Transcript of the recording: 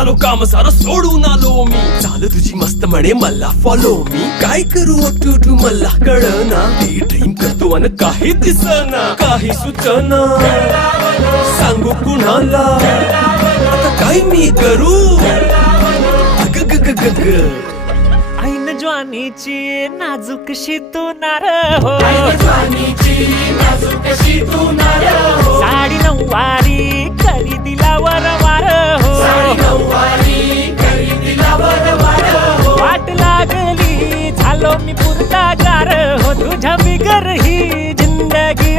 झालो काम सारं सोडून आलो मी. चाल तुझी मस्त म्हणे मला फॉलो मी. काय करू टू मला कळना. ड्रीम करतो अन काही दिसना. काही सुचना सांगू कुणाला. आता काय मी करू. ऐन ज्वानीची नाजूकशी तू नार हो. साडी नऊवारी करी दिला वरवार हो. वाट लागली झालो मी पुरता गार हो. तुझ्या बिगर ही जिंदगी